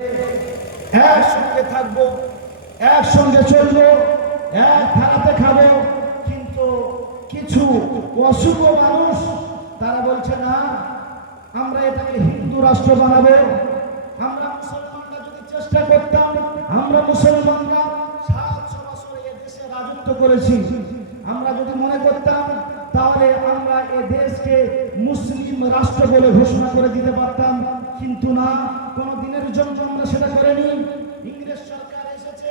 একসঙ্গে থাকবো, একসঙ্গে চলবো, এক থালাতে খাবো। কিন্তু কিছু অশুভ মানুষ তারা বলছে না, আমরা এটাকে হিন্দু রাষ্ট্র বানাবো। আমরা মুসলমানরা যদি চেষ্টা করতাম, আমরা মুসলমানরা 700 বছর এ দেশে রাজত্ব করেছি, আমরা যদি মনে করতাম তাহলে আমরা এ দেশকে মুসলিম রাষ্ট্র বলে ঘোষণা করে দিতে পারতাম। কিন্তু না, কোনো দিনের জন্য আমরা সেটা করিনি। ইংরেজ সরকার এসেছে,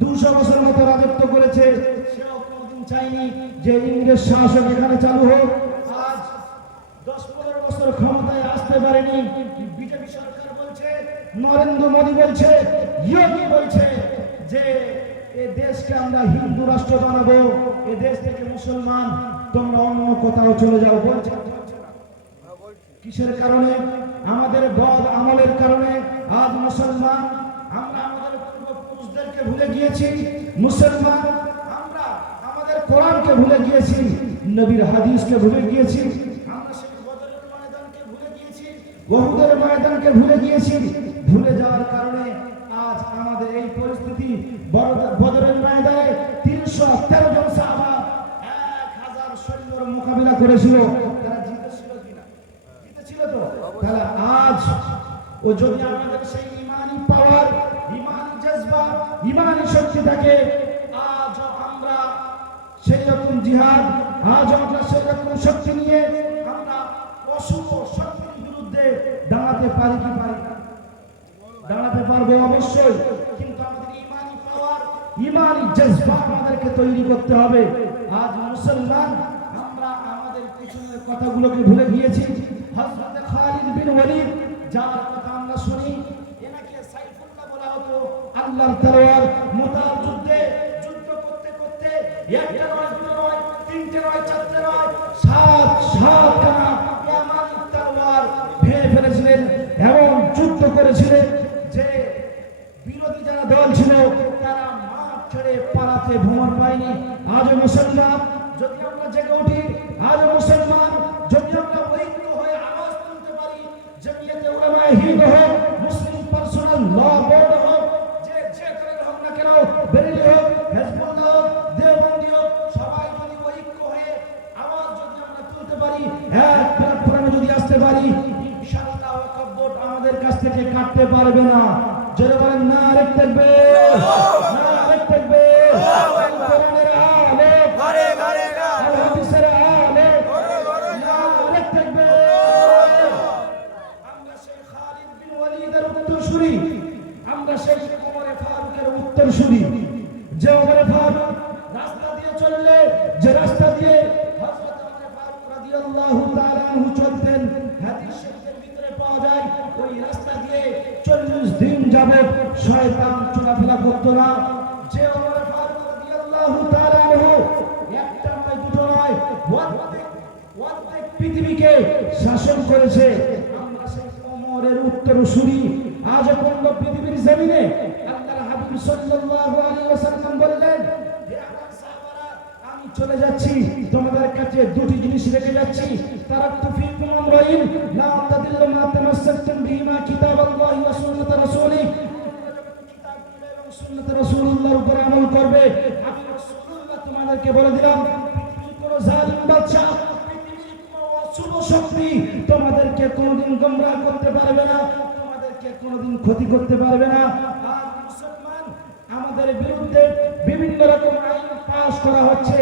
200 বছর মতো রাজত্ব করেছে, সেও কোনোদিন চাইনি যে ইংরেজ শাসক এখানে চালু হোক। আজ 10-15 বছর ক্ষমতায় আসতে পারেনি। বিজেপি সরকার বলছে, নরেন্দ্র মোদী বলছে, যোগী বলছে যে এ দেশকে আমরা হিন্দু রাষ্ট্র বানাবো, এ দেশ থেকে মুসলমান তোমরা অন্য কোথাও চলে যাও। বলছে কিসের কারণে? আমাদের বদ আমলের কারণে আজ মুসলমান আমরা আমাদের পূর্বপুরুষদেরকে ভুলে গিয়েছি। মুসলমান আমরা আমাদের কোরআনকে ভুলে গিয়েছি, নবীর হাদিসকে ভুলে গিয়েছি, আমরা সেই বদরের ময়দানকে ভুলে গিয়েছি, উহুদের ময়দানকে ভুলে গিয়েছি। ভুলে যাওয়ার কারণে আজ আমাদের এই পরিস্থিতি। বদরের ময়দানে 313 জন সাহাবা 1000 সৈন্যর মোকাবিলা করেছিল। তারা জিতেছিল কিনা? জিতেছিল তো। তাহলে আজ ও যদি আমাদের সেই ইমানি পাওয়ার, ইমানি জজবা, ইমানি শক্তি থাকে, আজ আমরা সেই রকম জিহাদ, আজ আমরা সেই রকম শক্তি নিয়ে আমরা অশুভ শক্তির বিরুদ্ধে দাঁড়াতে পারি কি পারি না? দাঁড়াতে পারবো অবশ্যই, কিন্তু আমাদের ইমানি পাওয়ার, ইমানি জজবা আমাদেরকে তৈরি করতে হবে। আজ মুসলমান আমরা আমাদের পিছনের কথাগুলোকে ভুলে গিয়েছি। হযরত খালিদ বিন ওয়ালিদ যার কথা আমরা শুনি, এনাকে সাইফুল্লাহ বলা হতো। আল্লাহর তলোয়ার মুতার যুদ্ধে যুদ্ধ করতে করতে একটা নয়, দুটো নয়, তিনটে নয়, চারটে নয়, 7 খানা ইয়ামানি তলোয়ার ভেঙে ফেলেছিলেন এবং যুদ্ধ করেছিলেন যে বিরোধী যারা দল ছিল তারা মাঠ ছেড়ে পালাতে ভ্রমণ পায়নি। আজ মুসলমান যদি আমরা জেগে উঠি, আজ মুসলমান যদি আমরা ঐক্য হয়ে আওয়াজ তুলতে পারি, জমিয়তে উলামায়ে হিন্দ হোক, মুসলিম পার্সোনাল ল বোর্ড হোক, যে করে হোক না কেন, বেরেলি হোক, হেজবুল্লাহ হোক, দেওবন্দি হোক, সবাই যদি ঐক্য হয়ে আওয়াজ যদি আমরা তুলতে পারি, এক প্ল্যাটফর্মে যদি আসতে পারি, ইনশাআল্লাহ ওয়াকফ বোর্ড আমাদের কাছ থেকে কাটতে পারবে না। জোরে বলেন নারে তাকবীর, নারে তাকবীর। কোরআনের আলে ঘরে ঘরে গান, হাদিসের আলে ঘরে ঘরে গান, নারে তাকবীর। আমরা সেই খালিদ বিন ওয়ালিদের উত্তরসূরি, আমরা সেই ওমর ফারুকের উত্তরসূরি। যে ওমর ফারুক রাস্তা দিয়ে চললে, যে রাস্তা দিয়ে হযরত ওমর ফারুক রাদিয়াল্লাহু তাআলা আনহু চলতেন, হাদিস শরীফের ভিতরে পাওয়া যায় ওই রাস্তা দিয়ে 40 দিন যাবত শয়তান চলাফেরা করতো না। যে ওমর ফারুক রাদিয়াল্লাহু তাআলা আনহু একটা নয়, দুটো নয়, অর্ধেক পৃথিবীকে শাসন করেছে। আমরা সেই ওমরের উত্তরসূরি। আজ পর্যন্ত পৃথিবীর জমিনে আল্লাহর হাবিব সাল্লাল্লাহু আলাইহি ওয়াসাল্লাম বললেন, হে আমার সাহাবারা, আমি চলে যাচ্ছি, তোমাদের কাছে দুটি জিনিস রেখে যাচ্ছি। তারাকতু ফীকুম আমরাইন লা তাদিল্লু মা তামাসসাকতুম বিহিমা কিতাবাল্লাহি ওয়া সুন্নাত রাসূলিহি। কিতাব এবং সুন্নাত রাসূলুল্লাহর উপর আমল করবে। আমি রাসূলুল্লাহ তোমাদেরকে বলে দিলাম, পৃথিবীর কোন জালিম বাদশা, পৃথিবীর কোন অশুভ শক্তি তোমাদেরকে কোনোদিন গোমরাহ করতে পারবে না, তোমাদেরকে কোনোদিন ক্ষতি করতে পারবে না। আর মুসলমান আমাদের বিরুদ্ধে বিভিন্ন রকম আইন পাস করা হচ্ছে।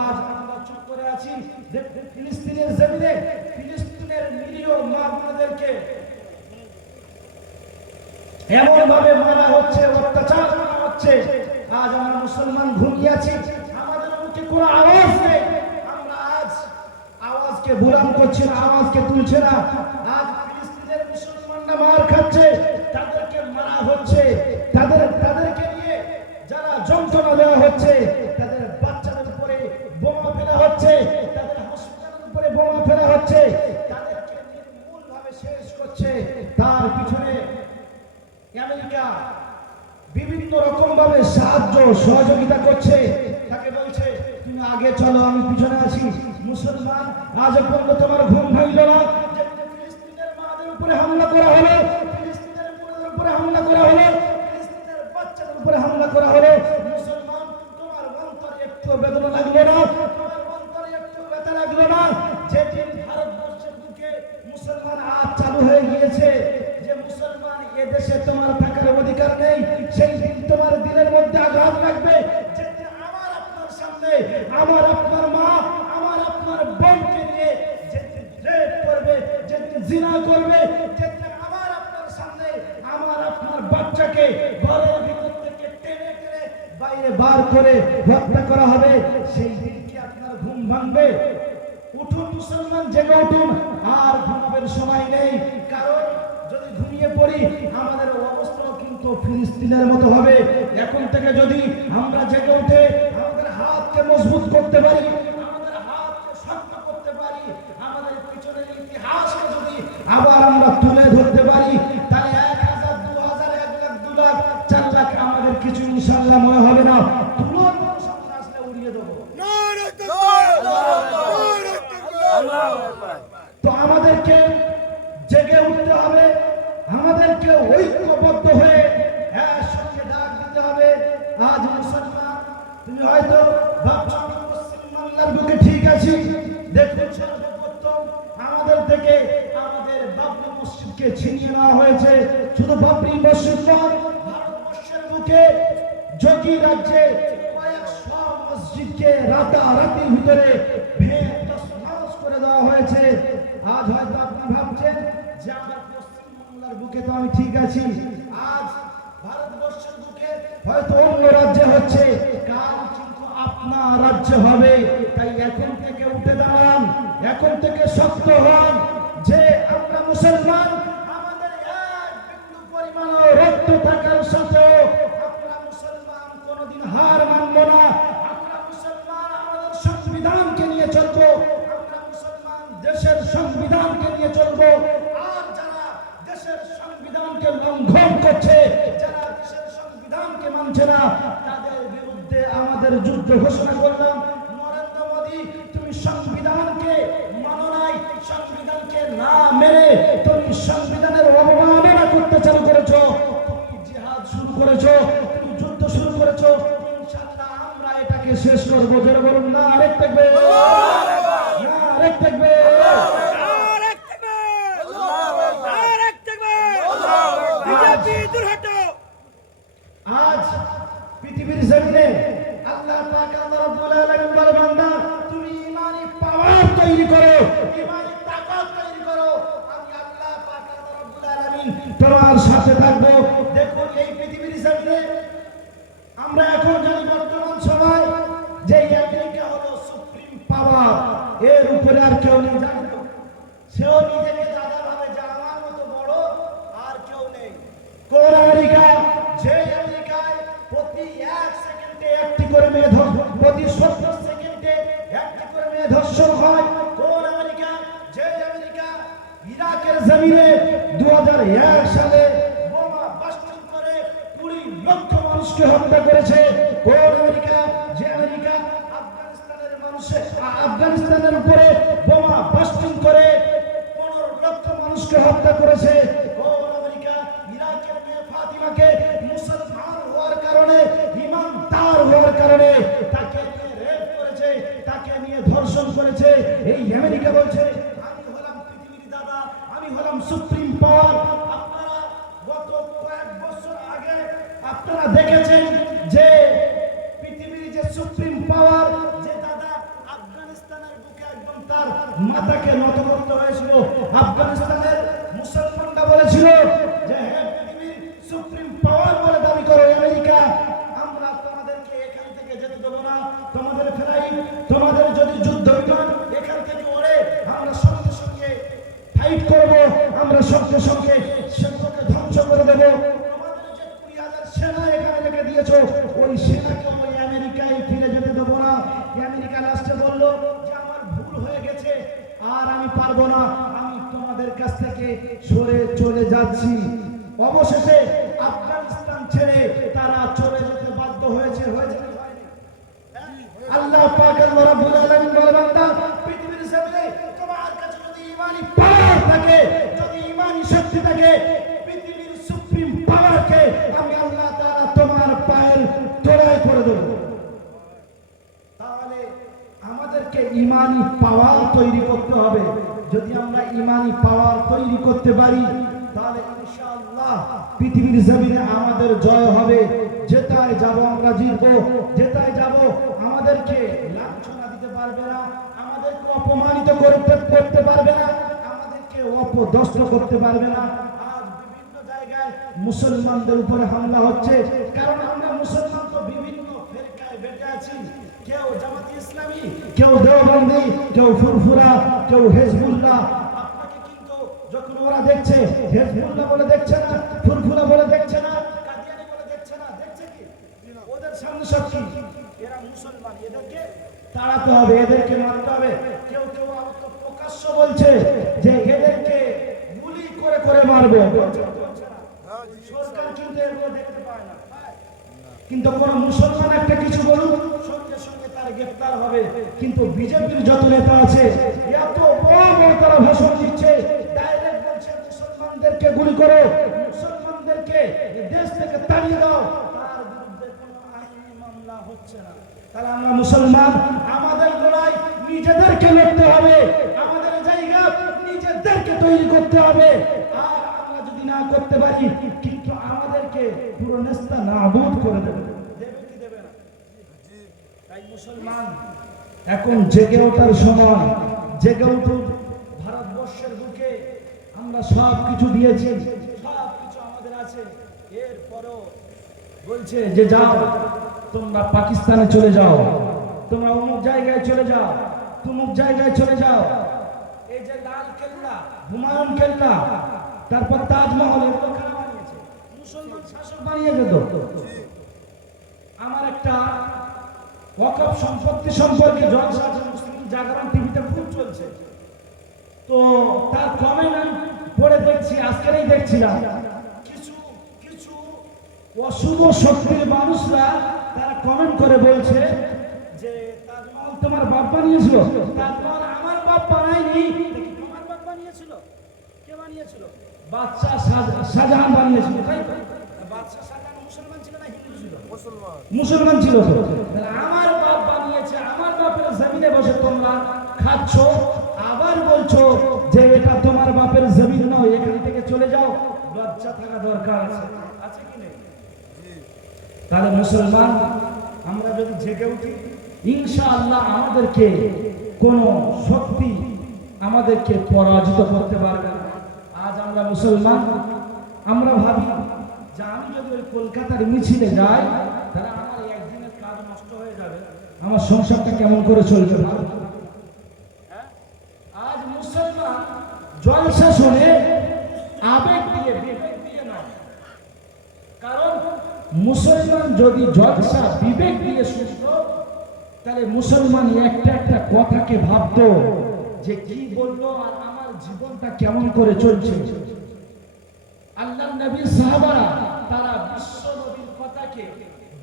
আজ আমরা চুপ করে আছি। ফিলিস্তিনের জমিনে ফিলিস্তিনের নিরীহ মা-বোনেদেরকে এমন ভাবে মারা হচ্ছে, অত্যাচার করা হচ্ছে। আজ আমরা মুসলমান ঘুমিয়ে আছি, আমাদের মুখে কোনো আওয়াজ নেই। আমরা আজ আওয়াজকে বুলন্দ করছি না, আওয়াজকে তুলছে না। আজ ফিলিস্তিনের মুসলমানরা মার খাচ্ছে, তাদেরকে মারা হচ্ছে, তাদেরকে নিয়ে যারা যন্ত্রণা দেওয়া হচ্ছে, তাদের বাচ্চাদের উপরে বোমা ফেলা হচ্ছে, তাদের হসপিটালের উপরে বোমা ফেলা হচ্ছে, তাদেরকে নির্মূলভাবে শেষ করছে। তার পিছনে আমেরিকা বিভিন্ন রকম ভাবে সাহায্য সহযোগিতা করছে। তাকে বলছে তুমি আগে চলো, আমি পিছনে আছি। মুসলমান আজ পর্যন্ত তোমার ঘুম ভাঙল না যে ফিলিস্তিনের মাদের উপরে হামলা করা হলো, ফিলিস্তিনের উপরে হামলা এদেশে তোমার থাকার অধিকার নেই, সেই দিন তোমার দিলের মধ্যে আঘাত লাগবে। যেদিন আমার আপনার সামনে আমার আপনার মা আমার আপনার বোনকে নিয়ে যেদিন রেপ করবে, যেদিন জিনা করবে, যেদিন আমার আপনার সামনে আমার আপনার বাচ্চাকে ঘরের ভিতর থেকে টেনে টেনে বাইরে বার করে হত্যা করা হবে, সেই দিন কি আপনার ঘুম ভাঙবে? উঠুন মুসলমান, জেগে উঠুন, আর ঘুমাবের সময় নেই। কারণ যদি ঘুমিয়ে পড়ি আমাদের অবস্থাও কিন্তু ফিলিস্তিনের মতো হবে। এখন থেকে যদি আমরা জেগে উঠে আমাদের হাতকে মজবুত করতে পারি, আমাদের হাতকে শক্ত করতে পারি, আমাদের পিছনের ইতিহাসকে যদি আবার আমরা তুলে ধরতে পারি, তাহলে 1000, 2000, 1 লাখ, 2 লাখ, 4 লাখ আমাদের কিছু ইনশাআল্লাহ মনে হবে না। তুলোর মতো সামনে আসলে উড়িয়ে দেবো। তো আমাদেরকে জেগে উঠতে হবে, আমাদেরকে ঐক্যবদ্ধ হয়ে একসঙ্গে ডাক দিতে হবে। আজ মুসলমান, তুমি হয়তো ভাবছো আমি পশ্চিম বাংলার বুকে ঠিক আছি। দেখুন সর্বপ্রথম আমাদের থেকে আমাদের বাবরি মসজিদকে ছিনিয়ে নেওয়া হয়েছে। শুধু বাবরি মসজিদ নয়, ভারতবর্ষের বুকে যোগী রাজ্যে কয়েকশো মসজিদকে রাতারাতির ভিতরে ভেঙে তছনছ করে দেওয়া হয়েছে। আজ হয়তো আপনি ভাবছেন যে আমার পশ্চিম বাংলার বুকে তো আমি ঠিক আছি, আজ ভারতবর্ষের বুকে হয়তো অন্য রাজ্যে হচ্ছে, কাল কিন্তু আপনার রাজ্যে হবে। তাই এখন থেকে উঠে দাঁড়ান, এখন থেকে শক্ত হন যে আমরা মুসলমান, আমাদের এক বিন্দু পরিমাণ রক্ত থাকার সাথেও আমরা মুসলমান কোনোদিন হার মানব না। আমরা মুসলমান আমাদের সংবিধানকে নিয়ে চলবো, আমরা মুসলমান দেশের সংবিধানকে নিয়ে চলবো। আর যারা দেশের সংবিধানকে লঙ্ঘন করছে, যারা দেশের সংবিধানকে মানছে না, তাদের বিরুদ্ধে আমাদের যুদ্ধ ঘোষণা করলাম। নরেন্দ্র মোদী, তুমি সংবিধানকে মানো নাই, সংবিধানকে না মেনে তুমি সংবিধানের অবমাননা করতে চালু করেছো, তুমি জিহাদ শুরু করেছো, তুমি যুদ্ধ শুরু করেছো। ইনশাআল্লাহ আমরা এটাকে শেষ করবো। জোরে বলুন না আরেক থাকবে, না আরেক থাকবে। আজ পৃথিবীর জমিনে আল্লাহ পাক আল্লাহ রাব্বুল আলামিন বলে, বান্দা তুমি ঈমানি পাওয়ার তৈরি করো, ঈমানি তাকত তৈরি করো, আমি আল্লাহ পাক আল্লাহ রাব্বুল আলামিন তোমার সাথে থাকবো। দেখুন এই পৃথিবীর জমিনে আমরা এখন জানি বর্তমান সময় যে আমেরিকা হলো সুপ্রিম পাওয়ার, এর উপরে আর কেউ নেই। জানি তো, সেও নিজেকে দাদা ভাবে যে আমার মতো বড় আর কেউ নেই। কোন আমেরিকা? যে আমেরিকায় প্রতি 1 সেকেন্ডে একটি করে মেয়ে ধর্ষণ, প্রতি 70 সেকেন্ডে একটি করে মেয়ে ধর্ষণ হয়। কোন আমেরিকা? যে আমেরিকা ইরাকের জমিনে 2001 সালে বোমা বাস্টিং করে 20 লক্ষ মানুষকে হত্যা করেছে। কোন আমেরিকা? যে আমেরিকা আফগানিস্তানের উপরে বোমা বাস্টিং করে 15 লক্ষ মানুষকে হত্যা করেছে। কোন আমেরিকা? ইরাকের মেয়ে ফাতিমাকে মুসলমান হওয়ার কারণে, ইমানদার হওয়ার কারণে তাকে নিয়ে রেপ করেছে, তাকে নিয়ে ধর্ষণ করেছে। এই আমেরিকা বলছে আমি হলাম পৃথিবীর দাদা, আমি হলাম সুপ্রিম পাওয়ার। আপনারা গত কয়েক বছর আগে আপনারা দেখেছেন যে পৃথিবীর যে সুপ্রিম পাওয়ার, যে দাদা আফগানিস্তানের বুকে একদম তার মাথাকে নত করতে হয়েছিল। আফগানিস্তানের মুসলমানরা বলেছিল যে হ্যাঁ পৃথিবীর সুপ্রিম পাওয়ার বলে দাবি করো আমেরিকা, আমরা তোমাদেরকে এখান থেকে যেতে দেবো না, তোমাদের ফ্লাইট, তোমাদের যদি যুদ্ধ বিমান এখান থেকে ওড়ে আমরা সঙ্গে সঙ্গে ফাইট করব, আমরা সঙ্গে সঙ্গে সেগুলোকে ধ্বংস করে দেবো। তোমাদের যে 20,000 সেনা এখানে রেখে দিয়েছো, ওই সেনাকে ওই আমেরিকায় ফিরে যেতে দেবো না। আমেরিকা লাস্টে বললো যে আমার ভুল হয়ে গেছে, আর আমি পারবো না, আমি তোমাদের কাছ থেকে সরে চলে যাচ্ছি। অবশেষে আফগানিস্তান ছেড়ে তারা চলে যেতে বাধ্য হয়েছে। আল্লাহ পাক আল্লাহ রাব্বুল আলামিন বলে, বান্দা পৃথিবীর জমিনে তোমার কাছে যদি ঈমানি পাওয়ার থাকে, যদি ঈমানি শক্তি থাকে, পৃথিবীর সুপ্রিম পাওয়ারকে আমি আল্লাহ তাআলা তোমার পায়ের তলায় করে দেব। তাহলে আমাদেরকে ঈমানি পাওয়ার তৈরি করতে হবে। যদি আমরা ঈমানি পাওয়ার তৈরি করতে পারি, তাহলে ইনশাআল্লাহ পৃথিবীর জমিনে আমাদের জয় হবে। যেটায় যাব আমরা জিতবো, যেটায় যাব আমাদেরকে লাঞ্ছনা দিতে পারবে না, আমাদেরকে অপমানিত করতে পারবে না, আমাদেরকে অপদস্থ করতে পারবে না। আজ বিভিন্ন জায়গায় মুসলমানদের উপরে হামলা হচ্ছে, কারণ আমরা মুসলমান তো বিভিন্ন ফেরকায় বেঁটে আছি। কেউ জামাত ইসলামী, কেউ দেওবন্দি, কেউ ফুরফুরা, কেউ হেজবুল্লাহ। আপনাকে কিন্তু যখন ওরা দেখছে হেজবুল্লাহ বলে দেখছে না, ফুরফুরা বলে দেখছে না, কাদিয়ানি বলে দেখছে না, দেখছে কি ওদের সামনে সব কি এরা মুসলমান, এদেরকে তাড়াতে হবে, এদেরকে মারতে হবে। কেউ কেউ তো প্রকাশ্য বলছে যে এদেরকে গুলি করে করে মারবো। সরকার কিন্তু এগুলো দেখতে পায় না, কিন্তু কোন মুসলমান একটা কিছু বলুন সঙ্গে সঙ্গে তার গ্রেফতার হবে। কিন্তু বিজেপির যত নেতা আছে এত বড় বড় তারা ভাষণ দিচ্ছে, ডাইরেক্ট বলছে মুসলমানদেরকে গুলি করো, মুসলমানদেরকে দেশ থেকে তাড়িয়ে দাও, তার বিরুদ্ধে কোনো আইনি মামলা হচ্ছে না। তাহলে আমরা মুসলমান, আমাদের লড়াই নিজেদেরকে লড়তে হবে, আমাদের জায়গা নিজেদেরকে তৈরি করতে হবে। আর আমরা যদি না করতে পারি কিন্তু আমাদেরকে পুরো নেস্তা নাবুদ করে দেবে। দেবে কি দেবে না? তাই মুসলমান এখন জেগে ওঠার সময়, জেগে উঠুন। ভারতবর্ষের বুকে আমরা সব কিছু দিয়েছি, সব কিছু আমাদের আছে, এরপরও বলছে যে যাও তোমরা পাকিস্তানে চলে যাও, তোমরা অমুক জায়গায় চলে যাও, তুমুক জায়গায় চলে যাও। এই যে লাল কেল্লা, হুমায়ুন কেল্লা, তারপর তাজমহল, এগুলো কারা বানিয়েছে? মুসলমান শাসক বানিয়েছে তো। আমার একটা ওয়াকফ সম্পত্তি সম্পর্কে জলসা মুসলিম জাগরণ টিভিতে খুব চলছে, তো তার কমেন্ট আমি পড়ে দেখছি, আজকেরই দেখছিলাম। কিছু কিছু অশুভ শক্তির মানুষরা তারা কমেন্ট করে বলছে যে তাজমহল তোমার বাপ বানিয়েছিল। তাজমহল আমার বাপ বানায়নি, তোমার বাপ বানিয়েছিল। কে বানিয়েছিল? বাদশাহ শাহজাহান বানিয়েছিল, তাই তো? বাদশাহ শাহজাহান মুসলমান ছিল না হিন্দু ছিল? মুসলমান ছিল তো। আমার বাপ বানিয়েছে, আমার বাপের জমিনে বসে তোমরা খাচ্ছ, আবার বলছো যে এটা তোমার বাপের জমিন নয়, এখান থেকে চলে যাও। লজ্জা থাকা দরকার আছে কি নেই? তাহলে মুসলমান আমরা যদি জেগে উঠি ইনশাআল্লাহ আমাদেরকে কোন শক্তি আমাদেরকে পরাজিত করতে পারবে না। আজ আমরা মুসলমান, আমরা ভাবি যে আমি যদি ওই কলকাতার মিছিলে যাই তাহলে আমার একদিনের কাজ নষ্ট হয়ে যাবে, আমার সংসারটা কেমন করে চলবে। আজ মুসলমান জলসা শুনে আবেগ দিয়ে, বিবেক দিয়ে নয়। কারণ মুসলমান যদি জলসা বিবেক দিয়ে শুনতো তাহলে মুসলমান একটা একটা কথাকে ভাবতো যে কি বললো আর আমার জীবনটা কেমন করে চলছে। আল্লাহ নবীর সাহাবারা তারা বিশ্ব নবীর কথাকে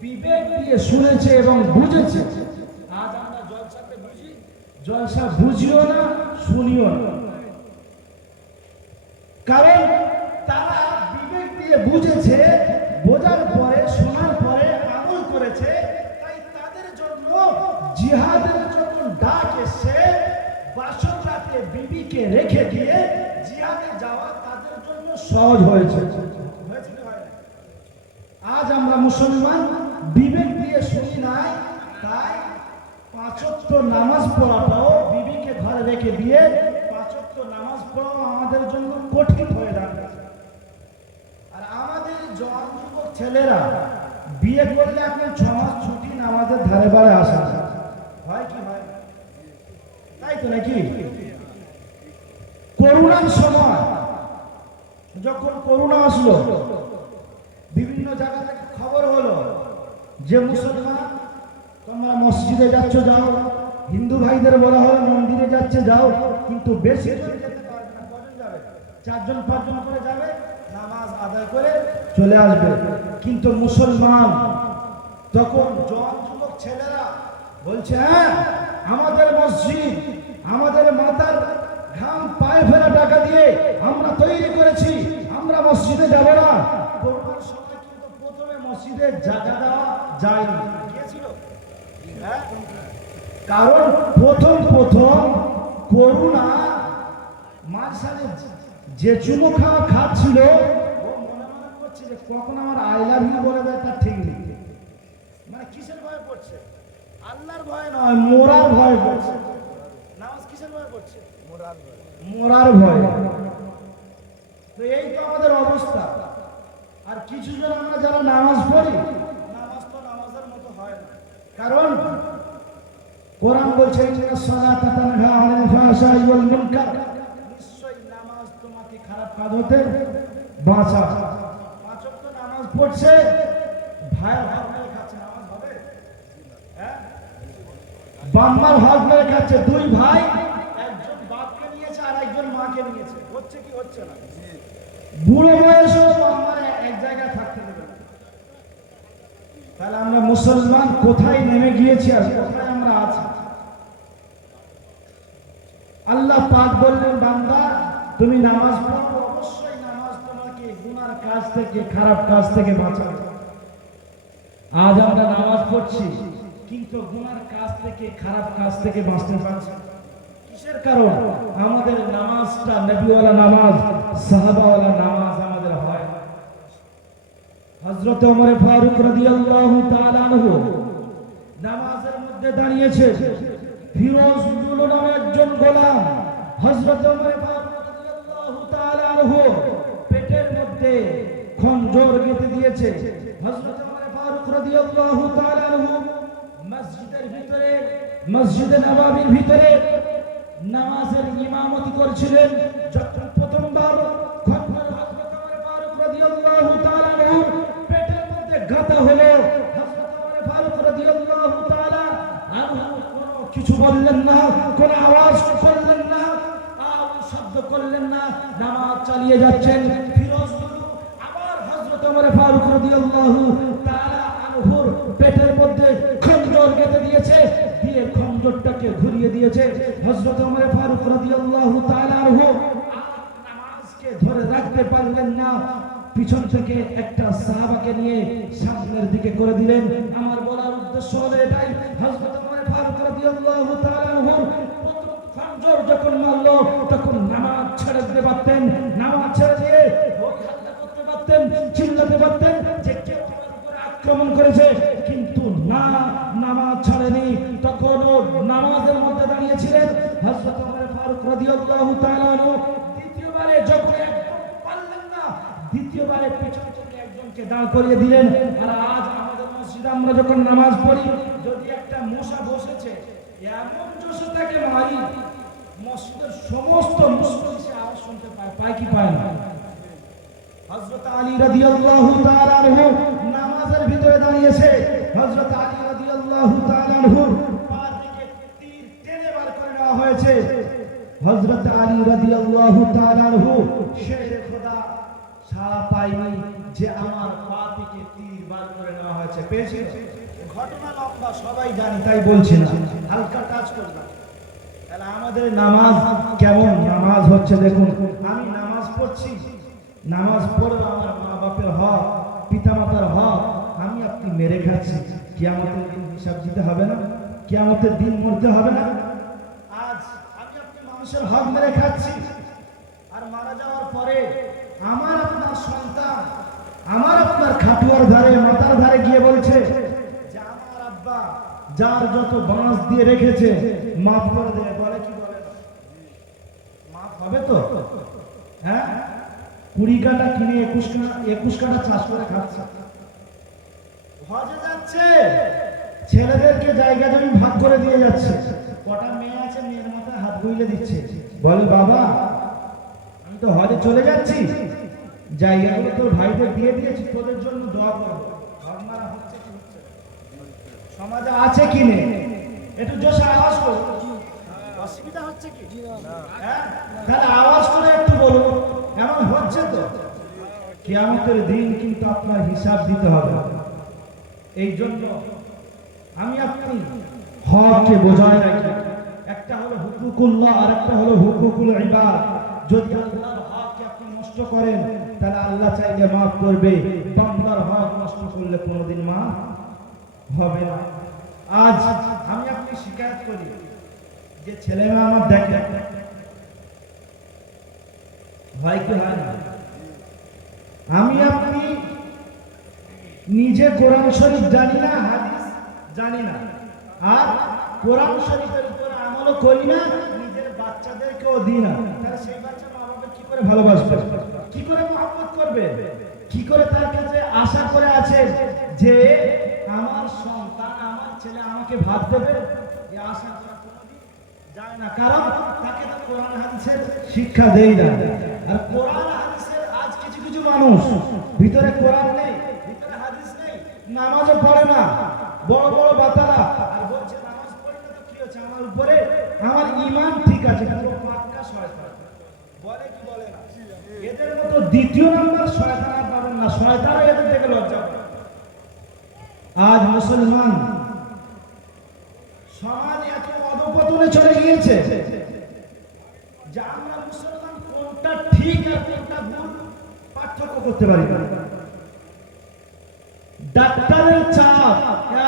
বিবেক দিয়ে শুনেছে এবং বুঝেছে। আজ আমরা জলসাতে বুঝি, জলসা বুঝিও না, শুনিও না। কারণ তারা বিবেক দিয়ে বুঝেছে, বোঝার পরে, শোনার পরে আমল করেছে। তাই তাদের জন্য জিহাদের জন্য ডাক এসে বাসর রাতে বিবিকে রেখে দিয়ে জিহাদে যাওয়া তাদের জন্য সহজ হয়েছে। আজ আমরা মুসলমান বিবেক দিয়ে শুনি নাই, তাই পাঁচ ওয়াক্ত নামাজ পড়াটাও বিবিকে ঘরে রেখে দিয়ে পাঁচ ওয়াক্ত নামাজ পড়াও আমাদের জন্য কঠিন হয়ে দাঁড়িয়েছে। আর আমাদের জওয়ান যুবক ছেলেরা বিয়ে করলে এখন 6 মাস ছুটি নামাজের ধারে বাড়ে আসা হয় কি হয়? তাই তো নাকি? করোনার সময় যখন করোনা আসলো, বিভিন্ন জায়গা থেকে খবর হলো যে মুসলমান তোমরা মসজিদে যাচ্ছ যাও, হিন্দু ভাইদের বলা হলো মন্দিরে যাচ্ছে যাও, কিন্তু বেশি জন যেতে পারবে না। কজন যাবে? 4 জন 5 জন করে যাবে, নামাজ আদায় করে চলে আসবে। কিন্তু মুসলমান তখন জওয়ান যুবক ছেলেরা বলছে হ্যাঁ আমাদের মসজিদ, আমাদের মাতার ঘাম পায়ে ফেলা টাকা দিয়ে আমরা তৈরি করেছি, আমরা মসজিদে যাব না। করোনার সময় কিন্তু প্রথমে মসজিদে জায়গা দেওয়া যায়নি, গিয়েছিল? কারণ প্রথম করোনা মাঝখানে যে চুমো খাওয়া খাচ্ছিল ও মনে মনে করছে যে কখন আমার আই লাভ ইউ বলে দেয় তার ঠিক নেই। মানে কিসের ভয়ে পড়ছে? আল্লাহর ভয় নয়, মোরার ভয় পড়ছে। নামাজ কিসের ভয়ে পড়ছে? মোরার ভয়। তো এই তো আমাদের অবস্থা। আর কিছু জন আমরা যারা নামাজ পড়ি, নামাজ তো নামাজের মতো হয় না। কারণ কোরআন বলছে ইন্না সালাতা তানহা আনিল ফাহশাই ওয়াল মুনকার, নিশ্চয়ই নামাজ তোমাকে খারাপ কাজ হতে বাঁচায়। পাঁচ ওয়াক্ত নামাজ পড়ছে, ভাইয়ের হক মেরে খাচ্ছে, নামাজ হবে? হ্যাঁ, বাম্মার হক মেরে খাচ্ছে। দুই ভাই, একজন বাপকে নিয়েছে আর একজন মাকে নিয়েছে, হচ্ছে কি হচ্ছে না? বুড়ো বয়সেও বাম্মার এক জায়গায় থাকতে দেবে না। তাহলে আমরা মুসলমান কোথায় নেমে গিয়েছি আর কোথায় আমরা আছি? আল্লাহ পাক বললেন, বান্দা তুমি নামাজ পড়ো, অবশ্যই নামাজ তোমাকে গুনার কাজ থেকে, খারাপ কাজ থেকে বাঁচাবে। আজ আমরা নামাজ পড়ছি কিন্তু গুনার কাজ থেকে, খারাপ কাজ থেকে বাঁচতে পারছি। কিসের কারণ? আমাদের নামাজটা নবীওয়ালা নামাজ, সাহাবাওয়ালা নামাজ আমাদের হয়। হযরত ওমর ফারুক রাদিয়াল্লাহু তাআলা আনহু নামাজের মধ্যে দাঁড়িয়েছে, ফিরোজ দুলু নামে একজন গোলাম হযরত ওমর ফারুক রাদিয়াল্লাহু তাআলা আনহু পেটের মধ্যে খঞ্জর গেঁথে দিয়েছে। হযরত ওমর ফারুক রাদিয়াল্লাহু তাআলা আনহু মসজিদের ভিতরে, মসজিদে নববীর ভিতরে নামাজের ইমামতি করছিলেন। যখন প্রথমবার খঞ্জর হযরত ওমর ফারুক রাদিয়াল্লাহু তাআলা আনহু পেটের মধ্যে গাঁথা হলো, হযরত ওমর ফারুক রাদিয়াল্লাহু তাআলা আনহু কিছু বললেন না, কোন আওয়াজ করলেন না, শব্দ করলেন না, নামাজ চালিয়ে যাচ্ছেন। ফিরোজ আবার হযরত ওমর ফারুক রাদিয়াল্লাহু তাআলা আনহুর পেটের মধ্যে খঞ্জর গেঁথে দিয়েছে, দিয়ে খঞ্জরটাকে ঘুরিয়ে দিয়েছে। হযরত ওমর ফারুক রাদিয়াল্লাহু তাআলা আনহু নামাজকে ধরে রাখতে পারলেন না, পিছন থেকে একটা সাহাবাকে নিয়ে সামনের দিকে করে দিলেন। আমার বলার উদ্দেশ্য হলো এটাই, হযরত ওমর ফারুক রাদিয়াল্লাহু তাআলা আনহু খঞ্জর যখন মারলো তখন নামাজ ছেড়ে দিতে পারতেন, নামাজ ছেড়ে দিয়ে ওই হাল্লা করতে পারতেন, চিল্লাতে পারতেন যে কেউ আমার উপরে আক্রমণ করেছে, কিন্তু না, নামাজ ছাড়েনি। তখনও নামাজের মধ্যে দাঁড়িয়েছিলেন হযরত ওমর ফারুক রাদিয়াল্লাহু তাআলা আনহু। দ্বিতীয়বারে যখন পারলেন না, দ্বিতীয়বারে পিছন থেকে একজনকে দাঁড় করিয়ে দিলেন। আর আজ আমাদের মসজিদে আমরা যখন নামাজ পড়ি, যদি একটা মশা বসেছে, এমন জোশে তাকে মারি, মসজিদের সমস্ত মুসলিম সে আওয়াজ শুনতে পায়, পায় কি পায় না? হযরত আলী রাদিয়াল্লাহু তাআলা আনহু নামাজের ভিতরে দাঁড়িয়েছে, হযরত আলী রাদিয়াল্লাহু তাআলা আনহু পা থেকে তীর টেনে বার করে নেওয়া হয়েছে। হযরত আলী রাদিয়াল্লাহু তাআলা আনহু শেরে খোদা সারা পায়নি যে আমার পা থেকে তীর বার করে নেওয়া হয়েছে। পেয়েছে? ঘটনা লম্বা, সবাই জানি, তাই বলছি না, হালকা টাচ করলাম। তাহলে আমাদের নামাজ কেমন নামাজ হচ্ছে দেখুন। আমি নামাজ পড়ছি, নামাজ পড়ে আমার মা বাপের হক, পিতামাতার হক আমি আপনি মেরে খাচ্ছি। কিয়ামতের দিন হিসাব দিতে হবে না? কিয়ামতের দিন মরতে হবে না? আজ আমি আপনি মানুষের হক মেরে খাচ্ছি, আর মারা যাওয়ার পরে আমার আপনার সন্তান আমার আপনার খাটুয়ার ধারে, মাথার ধারে গিয়ে বলছে যে আমার আব্বা যার যত বাঁশ দিয়ে রেখেছে মাফ করে দেয়। বলে কি বলে না? মাফ হবে তো? হ্যাঁ, 20 কাঠা কিনে 21 কাঠা চাষ করে খাচ্ছে। হজে যাচ্ছে, ছেলেদেরকে জায়গা জমি ভাগ করে দিয়ে যাচ্ছে। কটা মেয়ে আছে, মেয়ের মাথায় হাত বুইলে দিচ্ছে, বলে বাবা আমি তো হজে চলে যাচ্ছি, জায়গাগুলো তোর ভাইদের দিয়ে দিয়েছি, তোদের জন্য দোয়া করবো। ধর্মারা হচ্ছে কি হচ্ছে? সমাজে আছে কি নেই? একটু জোরে আওয়াজ করো, অসুবিধা হচ্ছে কি? হ্যাঁ, তাহলে আওয়াজ করে একটু বলুন, এমন হচ্ছে তো? কিয়ামতের দিন কিন্তু আপনার হিসাব দিতে হবে। এই জন্য আমি আপনি হককে বোঝায় রাখি। একটা হলো হুকুকুল্লাহ আর একটা হলো হুকুকুল ইবাদ। যদি আল্লাহর হককে আপনি নষ্ট করেন তাহলে আল্লাহ চাইলে মাফ করবে, বান্দার হক নষ্ট করলে কোনোদিন মাফ হবে না। আজ আমি আপনি শিকায়ত করি যে ছেলেমেয়ে আমার দেখে, হয় কি হয় না? আমি আপনি নিজে কোরআন শরীফ জানি না, হাদিস জানি না, আর কোরআন শরীফের উপর আমলও করি না, নিজের বাচ্চাদেরকেও দিই না, তাহলে সেই বাচ্চা মা বাবা কি করে ভালোবাসবে, কি করে মহব্বত করবে, কি করে তার কাছে আশা করে আছে যে আমার সন্তান আমার ছেলে আমাকে ভাত দেবে, এই আশা করা কোনোদিন যায় না, কারণ তাকে তো কোরআন হাদিসের শিক্ষা দেই না। আর কোরআন হাদিসের আজ কিছু কিছু মানুষ ভিতরে কোরআন নেই, ভিতরে হাদিস নেই, নামাজও পড়ে না, বড় বড় বাতালা, আর বলছে নামাজ পড়ি না তো কি হচ্ছে, আমার উপরে আমার ঈমান ঠিক আছে, কিন্তু পাক্কা শয়তান। বলে কি বলে না, এদের মতো দ্বিতীয় নাম্বার শয়তান আর পাবেন না, শয়তানও এদের থেকে লজ্জা পায়। আজ মুসলমান সমাজ এত অধপতনে চলে গিয়েছে যে আমরা মুসলমান কোনটা ঠিক আর কোনটা ভুল পার্থক্য করতে পারি না। ডাক্তারের চাপ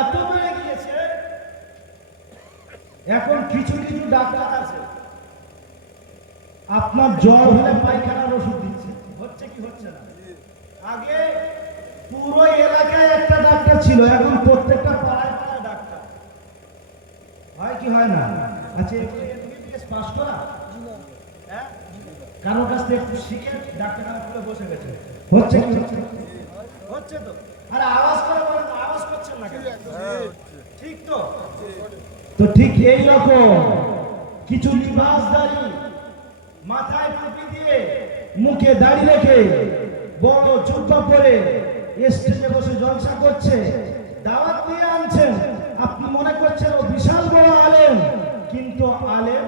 এত বেড়ে গিয়েছে, এখন কিছু কিছু ডাক্তার আছে আপনার জ্বর হলে পায়খানার ওষুধ দিচ্ছে, হচ্ছে কি হচ্ছে না। আগে পুরো এলাকায় একটা ডাক্তার ছিল, এখন প্রত্যেকটা পাড়ায় পাড়ায় ডাক্তার, হয় কি হয় না? আচ্ছা এমবিবিএস পাস করা, হ্যাঁ, কারোর কাছ থেকে একটু শিখে ডাক্তারখানা খুলে বসে গেছে, হচ্ছে কি হচ্ছে তো। আরে আওয়াজ করে বলেন, আওয়াজ করছেন না কেন? ঠিক তো, তো ঠিক এই রকম কিছু লিবাসদারি মাথায় টুপি দিয়ে মুখে দাড়ি রেখে বড় জুব্বা পরে স্টেজে বসে জলসা করছে, দাওয়াত দিয়ে আনছেন, আপনি মনে করছেন ও বিশাল বড় আলেম, কিন্তু আলেম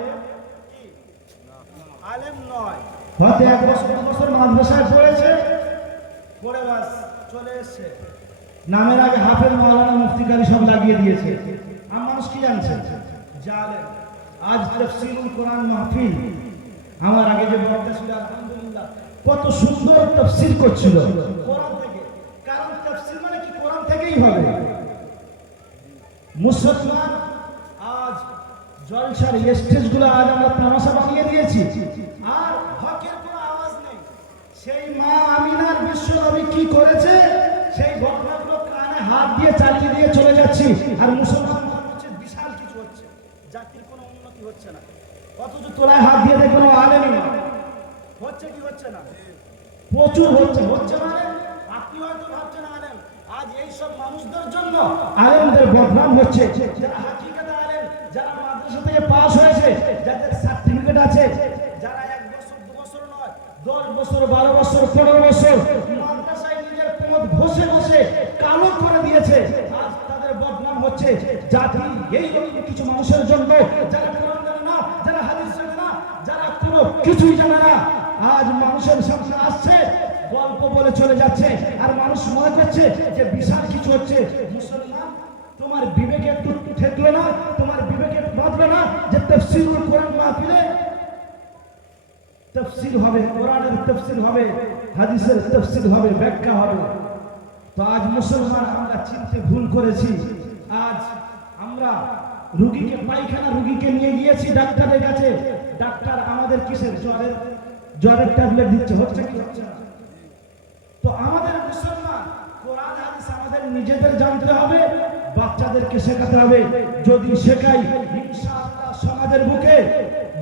আলেম নয়, হয়তো 1 বছর 2 বছর মাদ্রাসায় পড়েছে, পড়ে বাস চলে এসছে, নামের আগে হাফেজ মাওলানা মুফতি কারি সব লাগিয়ে দিয়েছে, আর মানুষ কি জানছে জালেম। আজ তাফসীরুল কোরআন মাহফিল, আমার আগে যে বক্তা ছিল আলহামদুলিল্লাহ কত সুন্দর তাফসীর করছিল কোরআন থেকে, কারণ তাফসীর মানে কি কোরআন থেকেই হবে। মুসলমান আজ জলসার স্টেজগুলো আজ আমরা তামাশা বানিয়ে দিয়েছি, আর হকের কোনো আওয়াজ নেই। সেই মা আমিনার বিশ্বনবী কি করেছে সেই ঘটনাগুলো কানে হাত দিয়ে চালিয়ে দিয়ে চলে যাচ্ছি, আর মুসলমান হচ্ছে বিশাল কিছু হচ্ছে, জাতির কোনো উন্নতি হচ্ছে না, অথচ তোলায় হাত দিয়ে দেখবেন আলেমই না, হচ্ছে কি হচ্ছে না, প্রচুর হচ্ছে, হচ্ছে মানে আপনি হয়তো ভাবছেন আলেম, আজ এই সব মানুষদের জন্য আলেমদের বদনাম হচ্ছে, যারা হাকিকতে আলেম, যারা মাদ্রাসা থেকে পাস হয়েছে, যাদের সার্টিফিকেট আছে, যারা 1 বছর 2 বছর নয় 10 বছর 12 বছর 15 বছর মাদ্রাসায় নিজের পথ ঘষে ঘষে কালো করে দিয়েছে, আজ তাদের বদনাম হচ্ছে। জাতি এই রকম কিছু মানুষের জন্য, যারা কোরআন জানে না, যারা হাদিস জানে না, যারা কোনো কিছুই জানে না, আজ মানুষের সামনে আসছে, গল্প বলে চলে যাচ্ছে, আর মানুষ মনে করছে যে বিশাল কিছু হচ্ছে। মুসলমান তোমার বিবেকে একটু ঠেকলো না, তোমার বিবেকে বাঁধলো না যে তাফসীরুল কোরআন মাহফিলে তাফসীর হবে, কোরআনের তাফসীর হবে, হাদিসের তাফসীর হবে, ব্যাখ্যা হবে। তো আজ মুসলমান আমরা চিনতে ভুল করেছি, আজ আমরা রোগীকে পায়খানা রোগীকে নিয়ে গিয়েছি ডাক্তারের কাছে, ডাক্তার আমাদের কিসের জ্বরের ট্যাবলেট দিচ্ছে, হচ্ছে কি হচ্ছে না। তো আমাদের মুসলমান কোরআন হাদিস আমাদের নিজেদের জানতে হবে, বাচ্চাদেরকে শেখাতে হবে, যদি শেখাই ইনশাআল্লাহ সমাজের বুকে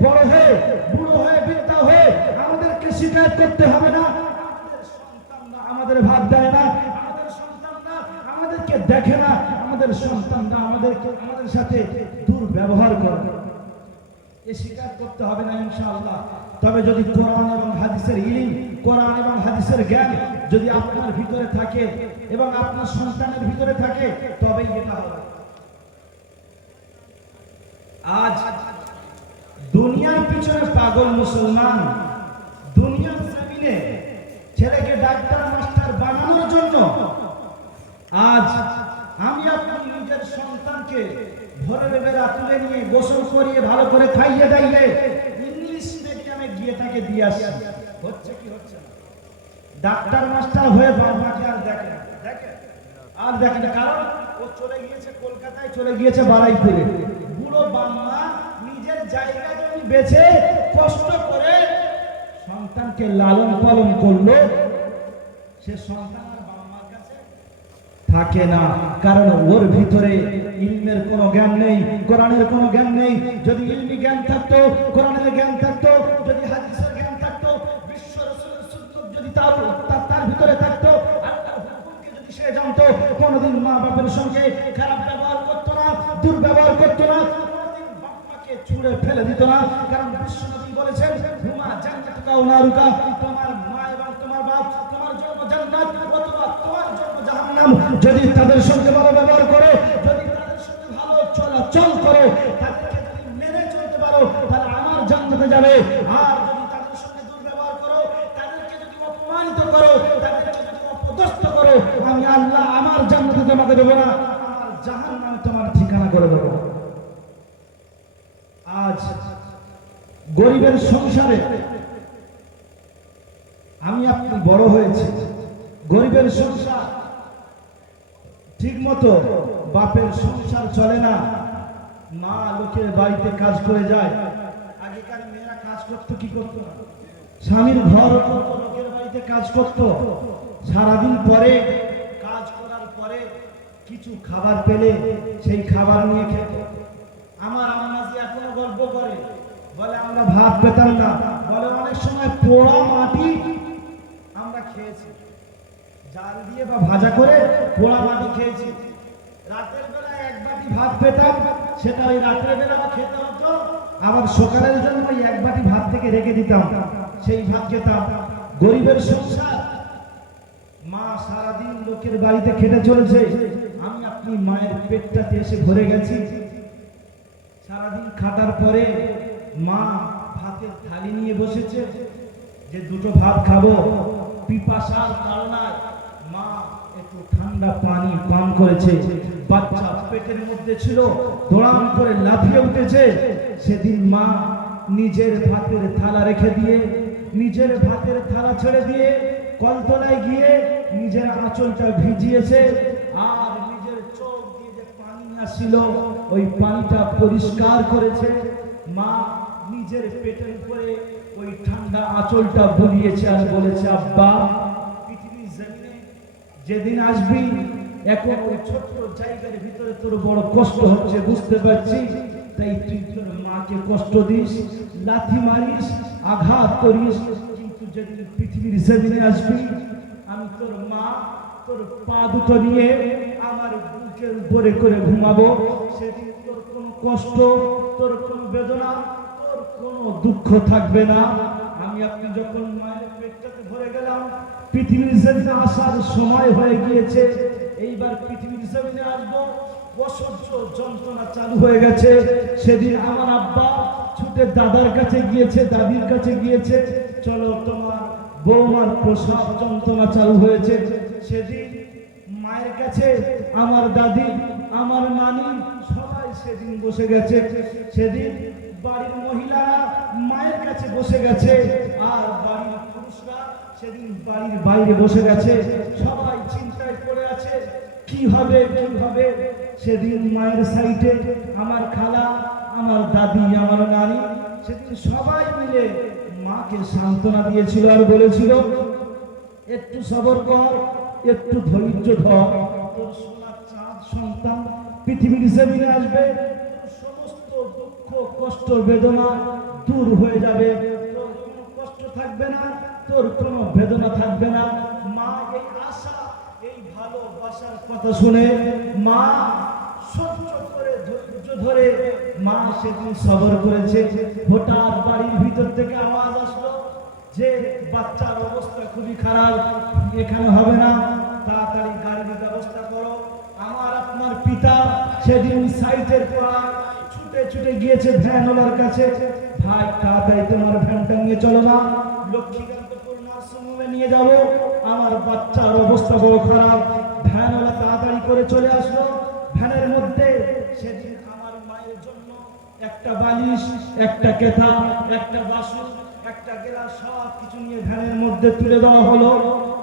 বড় হয়ে বুড়ো হয়ে বৃদ্ধা হয়ে আমাদেরকে শিকায়ত করতে হবে না। আমাদের সন্তানরা আমাদের ভাত দেয় না, আমাদের সন্তানরা আমাদেরকে দেখে না, আমাদের সন্তানরা আমাদের সাথে দুর্ব্যবহার করে, এ স্বীকার করতে হবে না ইনশাআল্লাহ। তবে যদি কোরআন এবং হাদিসের ইলম, কোরআন এবং হাদিসের জ্ঞান যদি আপনার ভিতরে থাকে এবং আপনার সন্তানের ভিতরে থাকে, তবেই এটা হবে। আজ দুনিয়ার পিছনে পাগল মুসলমান, দুনিয়ার জমিনে ছেলেকে ডাক্তার মাস্টার বানানোর জন্য আজ আমি আপনার নিজের সন্তানকে ভোরের বেলা তুলে নিয়ে গোসল করিয়ে ভালো করে খাইয়ে দাইয়ে ইংলিশ মিডিয়ামে গিয়ে তাকে দিয়ে আসি, হচ্ছে কি হচ্ছে না। ডাক্তার মাস্টার হয়ে বাবাকে আর দেখে আর দেখে না, কারণ ও চলে গিয়েছে কলকাতায়, চলে গিয়েছে বারাইপুরে। বুড়ো বাম্মা নিজের জায়গা জমি বেচে কষ্ট করে সন্তানকে লালন পালন করলো, সে সন্তান আর বাম্মার কাছে থাকে না, কারণ ওর ভিতরে ইলমের কোনো জ্ঞান নেই, কোরআনের কোনো জ্ঞান নেই। যদি ইলমি জ্ঞান থাকতো, কোরআনের জ্ঞান থাকতো, যদি হাদিসের জ্ঞান থাকতো, বিশ্ব রাসূলের সুন্নাত যদি তার ভিতরে থাকতো, আল্লাহর হুকুমকে যদি সে জানতো, কোনোদিন মা বাবার সঙ্গে খারাপ ব্যবহার করতো না, দুর্ব্যবহার করতো না, কোনোদিন বাপ মাকে ছুঁড়ে ফেলে দিত না। কারণ বিশ্বনবী বলেছেন, হুমা জান্নাতুকা ওয়া নারুকা, তোমার মা এবং তোমার বাপ তোমার জন্য জান্নাত অথবা তোমার জন্য জাহান্নাম। যদি তাদের সঙ্গে ভালো ব্যবহার করো, যদি তাদের সঙ্গে ভালো চলাচল করো, তাদেরকে যদি মেনে চলতে পারো, তাহলে আমার জান্নাতে যাবে। আর যদি তাদের সঙ্গে দুর্ব্যবহার করো, তাদেরকে যদি অপমানিত করো, তাদেরকে যদি অপদস্থ করো, আমি আল্লাহ আমার জান্নাতে তোমাকে দেবো না, আমার জাহান্নামে তোমার ঠিকানা করে দেবো। আজ গরিবের সংসারে আমি আপনি বড় হয়েছি, গরিবের সংসার ঠিক মতো বাপের সংসার চলে না, মা লোকের বাড়িতে কাজ করে যায়। আগেকার মেয়েরা কাজ করতো কি করতো না, স্বামীর ঘর লোকের বাড়িতে কাজ করতো, সারাদিন পরে কাজ করার পরে কিছু খাবার পেলে সেই খাবার নিয়ে খেত। আমার আম্মা যে এখনো গল্প করে, বলে আমরা ভাত পেতাম না, বলে অনেক সময় পোড়া মাটি আমরা খেয়েছি, জাল দিয়ে বা ভাজা করে পোড়া মাটি খেয়েছি। রাতের বেলা এক বাটি ভাত পেতাম, সেটা ওই রাতের বেলা খেতে হতো, আবার সকালের জন্য ওই এক বাটি ভাত থেকে রেখে দিতাম, সেই ভাত খেতাম। গরিবের সংসার, মা সারাদিন লোকের বাড়িতে খেটে চলেছে, আমি আপনি মায়ের পেটটাতে এসে ভরে গেছি। সারাদিন খাটার পরে মা ভাতের থালি নিয়ে বসেছে, যে দুটো ভাত খাবো, পিপাসার তাড়নায় মা একটু ঠান্ডা পানি পান করেছে। বাচ্চা পেটের মধ্যে ছিল, দৌড়ান করে লাফিয়ে উঠেছে। সেদিন মা নিজের ভাতের থালা রেখে দিয়ে, নিজের ভাতের থালা ছেড়ে দিয়ে কলতলায় গিয়ে নিজের আঁচলটা ভিজিয়েছে, আর নিজের চোখ দিয়ে যে পানি আসছিল ওই পানিটা পরিষ্কার করেছে। মা নিজের পেটের উপরে ওই ঠান্ডা আঁচলটা বুলিয়েছে আর বলেছে, আব্বা পৃথিবীর জমিনে যেদিন আসবি, এখন ওই ছোট্ট জায়গার ভিতরে তোর বড় কষ্ট হচ্ছে বুঝতে পারছি, তাই তুই তোর মাকে কষ্ট দিস, লাথি মারিস, আঘাত করিস, কিন্তু যেদিন পৃথিবীর জমিনে আসবি, আমি তোর মা তোর পা দুটো নিয়ে আমার বুকের উপরে করে ঘুমাবো। সেদিন তোর কোনো কষ্ট, তোর কোনো বেদনা, তোর কোনো দুঃখ থাকবে না। আমি আপনি যখন মায়ের পেটটাতে ভরে গেলাম, পৃথিবীর জমিনে আসার সময় হয়ে গিয়েছে, এইবার পৃথিবীর জমিনে আসবো, অসহ্য যন্ত্রণা চালু হয়ে গেছে। সেদিন আমার আব্বা ছুটে দাদার কাছে গিয়েছে, দাদির কাছে গিয়েছে, চলো তোমার বৌমার প্রসব যন্ত্রণা চালু হয়েছে। সেদিন মায়ের কাছে আমার দাদি, আমার নানি সবাই সেদিন বসে গেছে। সেদিন বাড়ির মহিলারা মায়ের কাছে বসে গেছে, আর বাড়ির পুরুষরা সেদিন বাড়ির বাইরে বসে গেছে। সবাই চিন্তায় পড়ে আছে, কি হবে কি হবে। সেদিন মায়ের সাইডে আমার খালা, আমার দাদি, আমার নানি সেদিন সবাই মিলে মাকে সান্ত্বনা দিয়েছিল আর বলেছিল, একটু সবর কর, একটু ধৈর্য ধর, তোর সোনার চাঁদ সন্তান পৃথিবীর জমিনে আসবে, তোর সমস্ত দুঃখ কষ্ট বেদনা দূর হয়ে যাবে, তোর কোনো কষ্ট থাকবে না, তোর কোনো বেদনা থাকবে না। মা এই আশা, এই ভালোবাসার কথা শুনে মা সহ্য করে ধৈর্য ধরে মা সেদিন সবর করেছে। হঠাৎ বাড়ির ভিতর থেকে আওয়াজ আসলো যে বাচ্চার অবস্থা খুবই খারাপ, এখানে হবে না, তাড়াতাড়ি গাড়ির ব্যবস্থা করো। আমার আপনার পিতা সেদিন সাইটের পর ছুটে ছুটে গিয়েছে ভ্যানওয়ালার কাছে, ভাই তাড়াতাড়ি তোমার ভ্যানটা নিয়ে চলো না, লক্ষ্মীকান্তপুর নার্সিংহোমে নিয়ে যাবো, আমার বাচ্চার অবস্থা বড় খারাপ। ভ্যানওয়ালা তাড়াতাড়ি করে চলে আসলো। ভ্যানের মধ্যে সেদিন আমার মায়ের জন্য একটা বালিশ, একটা কেথা, একটা বাসন, একটা গেলাস সব কিছু নিয়ে ভ্যানের মধ্যে তুলে দেওয়া হলো।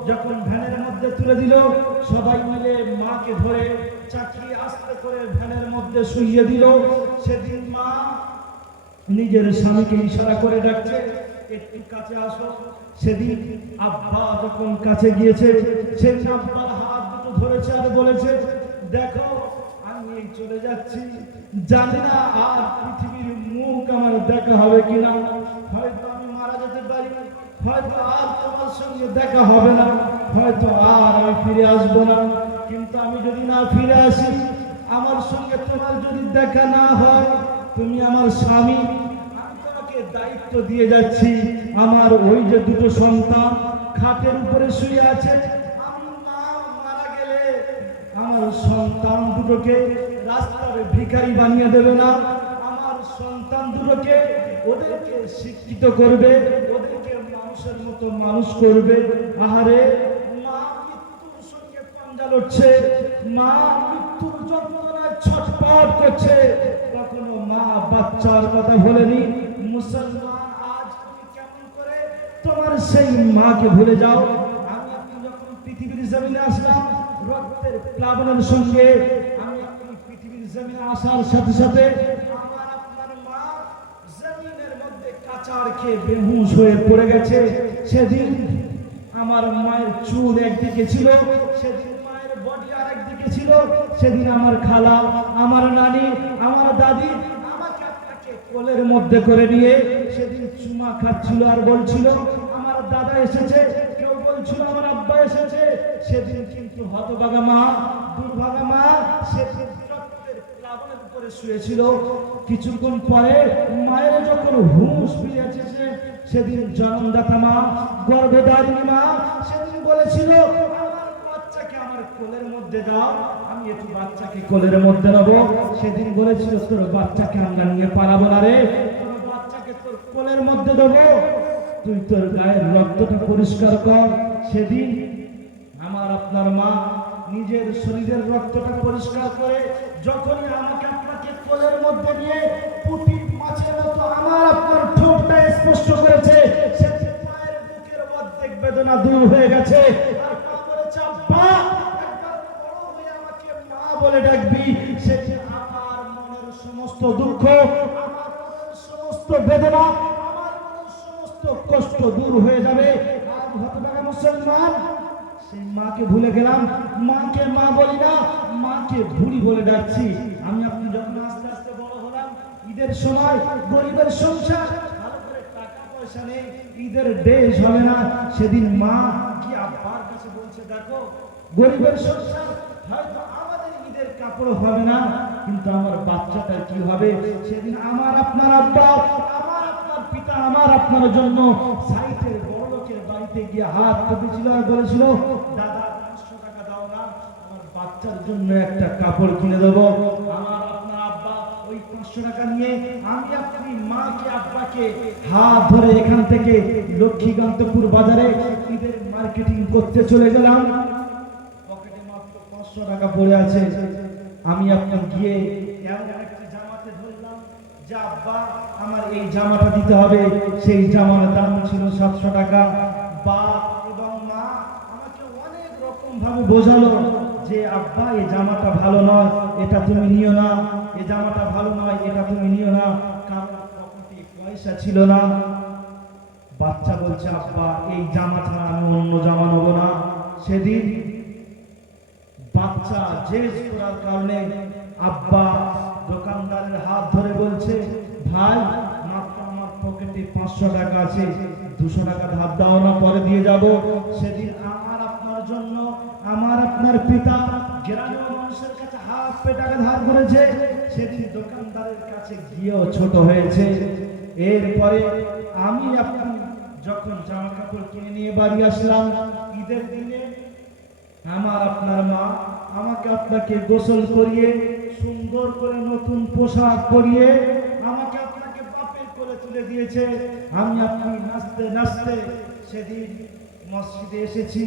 যখন ভ্যানের মধ্যে তুলে দিল, সবাই মিলে মাকে ধরে চাকিয়ে আস্তে করে ভ্যানের মধ্যে শুইয়ে দিল। সেদিন মা নিজের স্বামীকে ইশারা করে ডাকছে, একটু কাছে আসো। সেদিন আব্বা যখন কাছে গিয়েছে, সেদিন আব্বার হাত দুটো ধরেছে আর বলেছে, দেখো আমি এই চলে যাচ্ছি, জানি না আর পৃথিবীর মুখ আমার দেখা হবে কিনা, হয়তো আমি মারা যেতে পারি, হয়তো আর তোমার সঙ্গে দেখা হবে না, হয়তো আর আমি ফিরে আসবো না। কিন্তু আমি যদি না ফিরে আসি, আমার সঙ্গে তোমার যদি দেখা না হয়, তুমি আমার স্বামী, আমি তোমাকে দায়িত্ব দিয়ে যাচ্ছি, আমার ওই যে দুটো সন্তান খাটের উপরে শুয়ে আছে, আমি মা মারা গেলে আমার সন্তান দুটোকে রাস্তার ভিখারি বানিয়ে দেবে না, আমার সন্তান দুটোকে ওদেরকে শিক্ষিত করবে, ওদেরকে মানুষের মতো মানুষ করবে। আহারে, মা মৃত্যুর সঙ্গে পাঞ্জা লড়ছে, মা মৃত্যুর যন্ত্রণায় ছটফট করছে, কখনো মা বাচ্চার কথা বলেনি। মুসলমান, আজ তুমি কেমন করে তোমার সেই মাকে ভুলে যাও? আমি আপনি যখন পৃথিবীর জমিনে আসলাম রক্তের প্লাবনের সঙ্গে, আমি আপনি পৃথিবীর জমিনে আসার সাথে সাথে আমার আপনার মা জমিনের মধ্যে কাচার খেয়ে বেহুশ হয়ে পড়ে গেছে। সেদিন আমার মায়ের চুল একদিকে ছিল, সেদিন মায়ের বডি আর একদিকে ছিল, সেদিন আমার খালা, আমার নানি, আমার দাদি আমাকে আপনাকে কোলের মধ্যে করে নিয়ে সেদিন চুমা খাচ্ছিল আর বলছিল আমার দাদা এসেছে, কেউ বলছিল আমার আব্বা এসেছে। সেদিন কিন্তু হতভাগা মা, দুর্ভাগা মা সেদিন রক্তের প্লাবনের উপরে শুয়েছিল। কিছুক্ষণ পরে মায়ের যখন হুঁশ ফিরে এসেছে, সেদিন জন্মদাতা মা, গর্ভধারিণী মা সেদিন বলেছিল আমার বাচ্চাকে আমার কোলের মধ্যে দাও, আমি একটু বাচ্চাকে কোলের মধ্যে নেবো। সেদিন বলেছিল তোর বাচ্চাকে আমরা নিয়ে পালাবো না রে, তোর বাচ্চাকে তোর কোলের মধ্যে দেবো, তুই তোর গায়ের রক্তটা পরিষ্কার কর। সেদিন আমার আপনার মা নিজের শরীরের রক্তটা পরিষ্কার করে যখনই আমাকে আপনাকে কোলের মধ্যে নিয়ে পুঁটি মাছের মতো আমার আপনার ঠোঁটটা স্পর্শ করেছে, সেদিন মায়ের বুকের অর্ধেক বেদনা দূর হয়ে গেছে। আর মা বলেছে, আব্বা একবার বড় হয়ে আমাকে মা বলে ডাকবি, সেদিন আমার মনের সমস্ত দুঃখ, আমার মনের সমস্ত বেদনা, আমার মনের সমস্ত কষ্ট দূর হয়ে যাবে। আর হতভাগা মুসলমান, সেই মাকে ভুলে গেলাম, মাকে মা বলি না, মাকে বুড়ি বলে ডাকছি। আমি আপনি যখন আস্তে আস্তে বড় হলাম, ঈদের সময় গরিবের সংসার, ভালো করে টাকা পয়সা নেই, ঈদের ড্রেস হবে না, সেদিন মা কি আব্বার কাছে বলছে, দেখো গরিবের সংসার, হয়তো আমাদের ঈদের কাপড় হবে না, কিন্তু আমার বাচ্চাটার কি হবে? সেদিন আমার আপনার আব্বা, আমার আপনার পিতা, আমার আপনার জন্য সাইটের বড় লোকের বাড়িতে গিয়ে হাত পেতেছিল আর বলেছিল, দাদা 500 টাকা দাও না, আমার বাচ্চার জন্য একটা কাপড় কিনে দেবো। আমার আপনার আব্বা ওই 500 টাকা নিয়ে আমি আপনি মাকে আব্বাকে হাত ধরে এখান থেকে লক্ষ্মীকান্তপুর বাজারে ঈদের মার্কেটিং করতে চলে গেলাম। পকেটে মাত্র 500 টাকা পড়ে আছে। আমি আপনি গিয়ে এমন একটা জামাতে ধরলাম যে আব্বা আমার এই জামাটা দিতে হবে। সেই জামার দাম ছিল 700 টাকা। বাপ এবং মা আমাকে অনেক রকম ভাবে বোঝালো যে আব্বা এই জামাটা ভালো নয়, এটা তুমি নিও না, এই জামাটা ভালো নয়, এটা তুমি নিও না। কারণ পকেটে পয়সা ছিল না। বাচ্চা বলছে, আব্বা এই জামা ছাড়া আমি অন্য জামা নেব না। সেদিন বাচ্চা জেদ করার কারণে আব্বা দোকানদারের হাত ধরে বলছে, ভাই মাত্র আমার পকেটে 500 টাকা আছে, 200 টাকা ধার দাও না, পরে দিয়ে যাব। সেদিন আমার আপনার জন্য আমার আপনার পিতা গ্রামের মানুষের কাছে হাত পে টাকা ধার করেছে। সেদিন দোকানদারের কাছে গিয়েও ছোট হয়েছে। এরপরে আমি আপনি যখন জামা কাপড় কিনে নিয়ে বাড়ি আসলাম ঈদের দিনে, আমার আপনার মা আমাকে আপনাকে গোসল করিয়ে সুন্দর করে নতুন পোশাক পরিয়ে আমাকে আপনাকে বাপের কোলে তুলে দিয়েছে। আমি আপনি নাচতে নাচতে সেদিন মসজিদে এসেছি,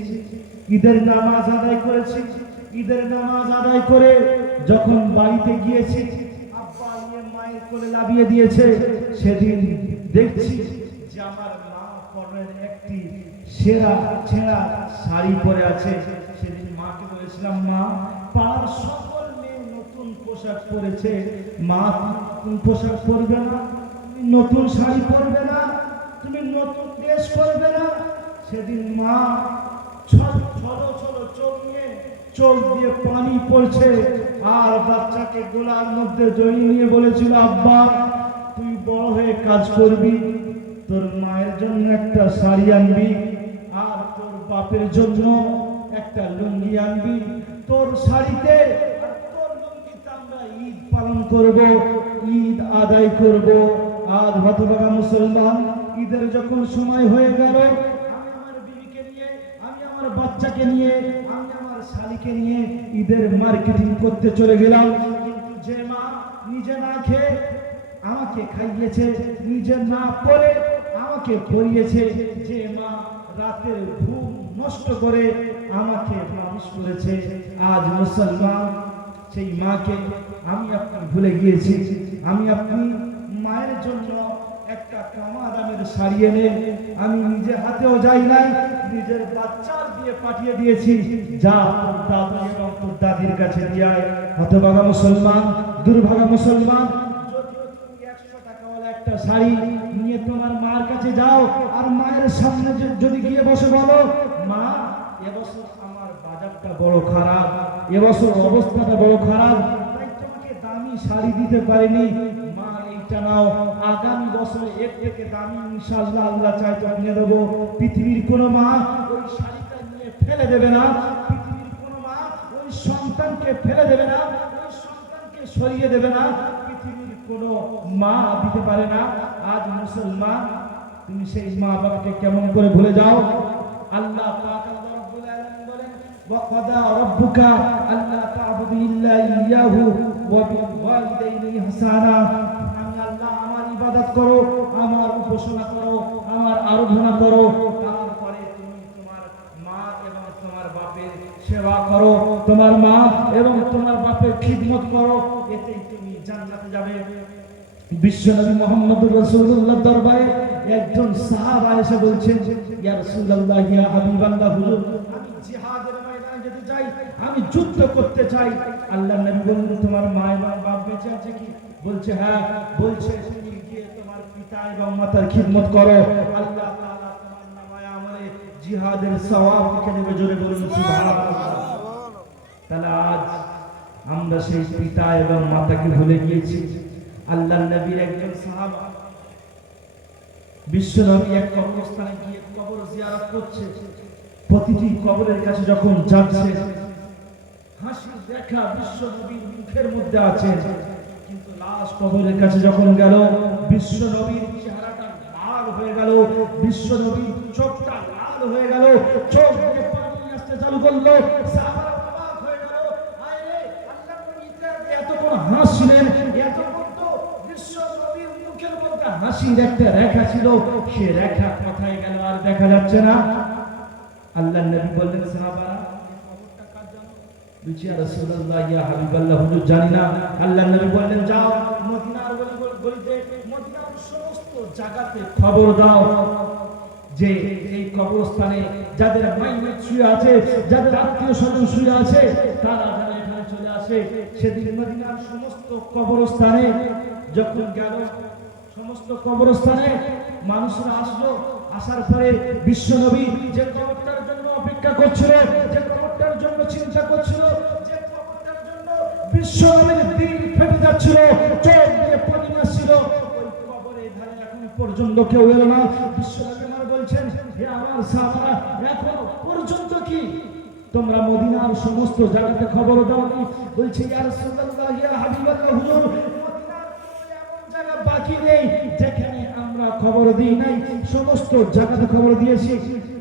ঈদের নামাজ আদায় করেছি। ঈদের নামাজ আদায় করে যখন বাড়িতে গিয়েছি, আব্বা মায়ের কোলে লাভিয়ে দিয়েছে। সেদিন দেখছি যে আমার মা পরনের একটি ছেঁড়া শাড়ি পরে আছে। সেদিন মাকে বলেছিলাম, মা পাড়ার সকল মেয়ে নতুন পোশাক পরেছে, মা নতুন পোশাক পরবে না, তুমি নতুন শাড়ি পরবে না, তুমি নতুন ড্রেস পরবে না। সেদিন মা ছলো ছলো চোখ নিয়ে চোখ দিয়ে পানি পড়ছে, আর বাচ্চাকে গোলার মধ্যে জড়িয়ে নিয়ে বলেছিল, আব্বা তুই বড় হয়ে কাজ করবি, তোর মায়ের জন্য একটা শাড়ি আনবি, আর তোর বাপের জন্য একটা লুঙ্গি আনবি। তোর শাড়িতে আর তোর লুঙ্গিতে আমরা ঈদ পালন করব, ঈদ আদায় করব। আজ হতভাগা মুসলমান, ঈদের যখন সময় হয়ে গেল, আমি আমার বিবিকে নিয়ে, আমি আমার বাচ্চাকে নিয়ে, আমি আমার শালিকে নিয়ে ঈদের মার্কেটিং করতে চলে গেলাম। কিন্তু যে মা নিজে না খেয়ে আমাকে খাইয়েছে, নিজে না পরে আমাকে পরিয়েছে, যে মা রাতের ঘুম নষ্ট করে আমাকে মানুষ করেছে, আজ মুসলমান সেই মাকে আমি আপনি ভুলে গিয়েছি। আমি আপনি মায়ের জন্য একটা কামা দামের শাড়ি এনে আমি নিজে হাতেও যাই নাই, নিজের বাচ্চার দিয়ে পাঠিয়ে দিয়েছি, যা তোর দাদু এবং তোর দাদির কাছে দিয়ে আয়। হতভাগা মুসলমান, দুর্ভাগা মুসলমান, যদিও তুমি 100 টাকাওয়ালা একটা শাড়ি নিয়ে তোমার মার কাছে যাও, আর মায়ের সামনে যদি গিয়ে বসে বলো, মা এবছর আমার বাজারটা বড় খারাপ, এবছর অবস্থাটা বড় খারাপ, তাই তোমাকে দামি শাড়ি দিতে পারিনি, মা এইটা নাও, আগামী বছর এর থেকে দামি ইনশাআল্লাহ আল্লাহ চাই তো কিনে দেবো। পৃথিবীর কোনো মা ওই শাড়িটা নিয়ে ফেলে দেবে না, পৃথিবীর কোনো মা ওই সন্তানকে ফেলে দেবে না, ওই সন্তানকে সরিয়ে দেবে না, পৃথিবীর কোনো মা দিতে পারে না। আজ মুসলমান, তুমি সেই মা বাবাকে কেমন করে ভুলে যাও? আল্লাহ পাক আল্লাহ রাব্বুল আলামিন বলেন, ওয়া ক্বাদা রাব্বুকা আল্লা তা'বুদু ইল্লা ইয়্যাহু ওয়া বিল ওয়ালিদাইনি ইহসানা। আমি আল্লাহ আমার ইবাদত করো, আমার উপাসনা করো, আমার আরাধনা করো, তারপরে তুমি তোমার মা এবং তোমার বাপের সেবা করো, তোমার মা এবং তোমার বাপের খিদমত করো, এতেই তুমি জান্নাতে যাবে। বিশ্বনবী মুহাম্মদুর রাসূলুল্লাহ দরবারে একজন সাহাবা এসে বলছেন, ইয়া রাসূলুল্লাহ, ইয়া হাবিবাল্লাহ, হুজুর আমি জিহাদের ময়দানে যেতে চাই, আমি যুদ্ধ করতে চাই। আল্লাহর নবী বললেন, তোমার মা এবং বাপ বেঁচে আছে কি? বলছে হ্যাঁ। বলছে তুমি গিয়ে তোমার পিতা এবং মাতার খিদমত করো, আল্লাহ তাআলা তোমার নামায়ে আমলে জিহাদের সওয়াব লিখে দেবে। জোরে বলুন সুবহানাল্লাহ। তাহলে আজ আমরা সেই পিতা এবং মাতাকে ভুলে গিয়েছি। আল্লাহর নবীর একজন সাহাবা বিশ্বনবী এক কবরস্থানে গিয়ে কবর জিয়ারত করছে। প্রতিটি কবরের কাছে যখন যাচ্ছে, হাসির দেখা বিশ্বনবীর মুখের মধ্যে আছে, কিন্তু লাশ কবরের কাছে যখন গেল, বিশ্বনবীর চেহারাটা লাল হয়ে গেল, বিশ্বনবীর চোখটা লাল হয়ে গেল, চোখ থেকে পানি আসতে চালু করলো। সাহাবারা অবাক হয়ে গেল, আয় রে, আল্লাহর নবী এতক্ষণ হাসছিলেন, এতক্ষণ তো বিশ্বনবীর মুখের মধ্যে হাসির একটা রেখা ছিল, সে রেখা কোথায় গেল আর দেখা যাচ্ছে না। আল্লাহর নবী বললেন, সাহাবারা খবরটা কার জানো? বলছি, ইয়া রাসূলুল্লাহ, ইয়া হাবিবাল্লাহ, হুজুর জানি না। আল্লাহর নবী বললেন, যাও মদিনার গলিতে, মদিনার সমস্ত জায়গাতে খবর দাও যে এই কবরস্থানে যাদের মাইয়াত শুয়ে আছে, যাদের আত্মীয় স্বজন শুয়ে আছে, তারা যেন এখানে চলে আসে। সেদিন মদিনার সমস্ত কবরস্থানে যখন গেল, সমস্ত কবরস্থানে মানুষরা আসলো। আসার পরে বিশ্বনবী যে কবরটার জন্য অপেক্ষা করছিল, যে কবরটার জন্য চিন্তা করছিল, যে কবরটার জন্য বিশ্বনবীর দিল ফেটে যাচ্ছিল, চোখ দিয়ে পানি আসছিল, ওই কবরের ধারে এখন পর্যন্ত কেউ এলো না। বিশ্বনবী আমার বলছেন, হে আমার সাহাবারা, এখন পর্যন্ত কি তোমরা মদিনার সমস্ত জায়গাতে খবর দাওনি? বলছে, ইয়া রাসূলুল্লাহ, ইয়া হাবিবাল্লাহ, হুজুর মদিনার এমন জায়গা বাকি নেই যেখানে আমরা খবর দিই নাই, সমস্ত জায়গাতে খবর দিয়েছি।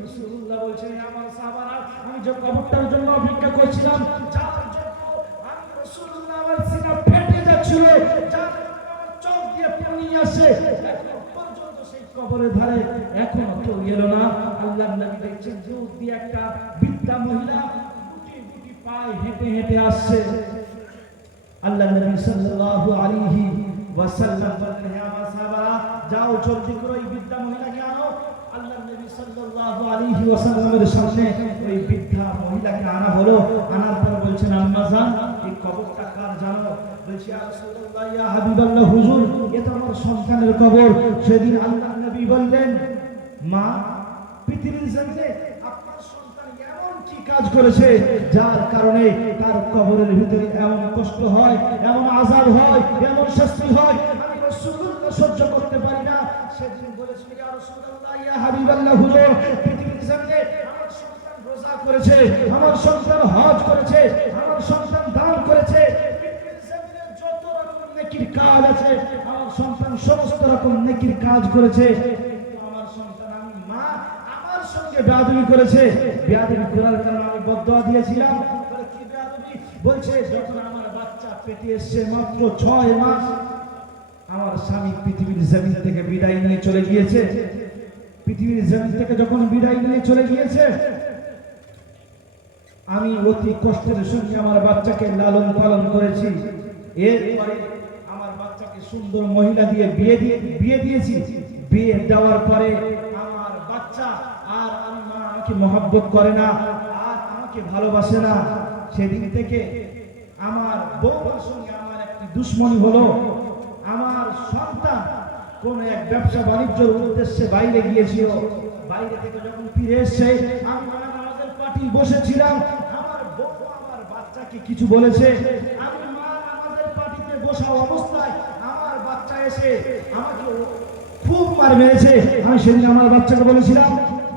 রাসূলুল্লাহ বলছেন, আমার সাহাবারা, আমি যে কবরটার জন্য অপেক্ষা করছিলাম, যার জন্য আমি রাসূলুল্লাহ আমার সিনা ফেটে যাচ্ছিল, যার জন্য আমার চোখ দিয়ে পানি আসে, এখন পর্যন্ত সেই কবরের ধারে এখনো কেউ এলো না। আল্লাহর নবী দেখছেন, দূর দিয়ে একটা বৃদ্ধা মহিলা গুটি গুটি পায়ে হেঁটে হেঁটে আসছে। আল্লাহর নবী সাল্লাল্লাহু আলাইহি ওয়াসাল্লাম বললেন, হে আমার সাহাবারা, যাও জলদি করে ওই বৃদ্ধা মহিলাকে আনো। আল্লাহর নবী সাল্লাল্লাহু আলাইহি ওয়াসাল্লামের সামনে ওই বৃদ্ধা মহিলাকে আনা হলো। আনার পর বলছেন, আম্মা জান, এই কবরটা কার জানো? বলছি, ইয়া রাসূলুল্লাহ, ইয়া হাবিবাল্লাহ, হুজুর এটা আমার সন্তানের কবর। সেদিন আল্লাহর নবী বললেন, মা, পৃথিবীর জমিনে আপনার সন্তান এমন কি কাজ করেছে যার কারণে তার কবরের ভিতরে এমন কষ্ট হয়, এমন আযাব হয়, এমন শাস্তি হয়, আমি রাসূলুল্লাহ সহ্য করতে পারি না। সেদিন বলেছিল, ইয়া রাসূলুল্লাহ, ইয়া হাবিবাল্লাহ, হুজুর পৃথিবীর জমিনে আমার সন্তান রোজা করেছে, আমার সন্তান হজ করেছে, আমার সন্তান দান করেছে, পৃথিবীর জমিনে যত রকম নেকির কাজ আছে আমার সন্তান সমস্ত রকম নেকির কাজ করেছে, কিন্তু আমার সন্তান, আমি মা, আমার সঙ্গে বেয়াদবি করেছে। বেয়াদবি করার কারণে আমি বদদোয়া দিয়েছিলাম। বলে, কি বেয়াদবি? বলছে, যখন আমার বাচ্চা পেটে এসেছে মাত্র 6 মাস, আমার স্বামী পৃথিবীর জমিন থেকে বিদায় নিয়ে চলে গিয়েছে। পৃথিবীর জমিন থেকে যখন বিদায় নিয়ে চলে গিয়েছে, আমি অতি কষ্টের সঙ্গে আমার বাচ্চাকে লালন পালন করেছি। এরপরে আমার বাচ্চাকে সুন্দর মহিলা দিয়ে বিয়ে দিয়েছি। বিয়ে দেওয়ার পরে আমার বাচ্চা আর আমি মা আমাকে মহব্বত করে না, আর আমাকে ভালোবাসে না। সেদিন থেকে আমার বউর সঙ্গে আমার একটি দুশ্মনী হলো। আমার সন্তান কোন এক ব্যবসা বাণিজ্যের উদ্দেশ্যে বাইরে গিয়েছিল। বাইরে থেকে যখন ফিরে এসে আমি নামাজের পাটি বসেছিলাম, আমার বউ আমার বাচ্চাকে কিছু বলেছে। আমি মা নামাজের পাটিতে বসা অবস্থায় আমার বাচ্চা এসে আমাকে খুব মার মেরেছে। আমি সেদিন আমার বাচ্চাকে বলেছিলাম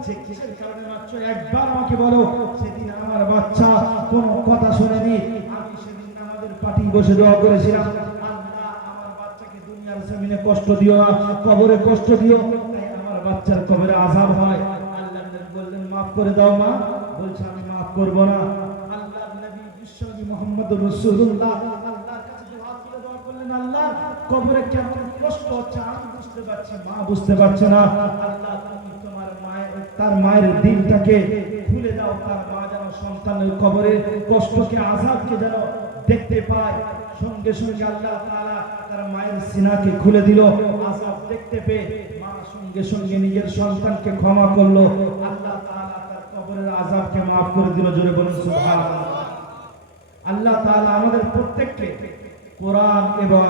যে কিসের কারণে মারছো, একবার আমাকে বলো। সেদিন আমার বাচ্চা কোনো কথা শোনেনি। আমি সেদিন নামাজের পাটি বসে দোয়া করেছিলাম, আল্লাহ আমার বাচ্চাকে দুনিয়ার জমিনে কষ্ট দিও না, কবরে কষ্ট দিও, তাই আমার বাচ্চার কবরে আযাব হয়। আল্লাহ নবী বললেন, মাফ করে দাও মা। বলছে, আমি মাফ করব না। আল্লাহ নবী বিশ্বনবী মুহাম্মদুর রাসূলুল্লাহ আল্লাহর কাছে দোয়া করলেন, আল্লাহ কবরে কেমন কষ্ট হচ্ছে আমি বুঝতে পারছি, মা বুঝতে পারছে না। আল্লাহ তুমি তোমার তার মায়ের দিলটাকে খুলে দাও, তার মা যেন সন্তানের কবরে কষ্টকে আযাবকে যেন দেখতে পায়। সঙ্গে সঙ্গে আল্লাহ তাআলা তার মায়ের সিনাকে খুলে দিল। আযাব দেখতে পেয়ে মা সঙ্গে সঙ্গে নিজের সন্তানকে ক্ষমা করলো। আল্লাহ তাআলা তার কবরের আযাবকে মাফ করে দিল। জোরে বলুন সুবহানাল্লাহ। আল্লাহ তাআলা আমাদের প্রত্যেককে কোরআন এবং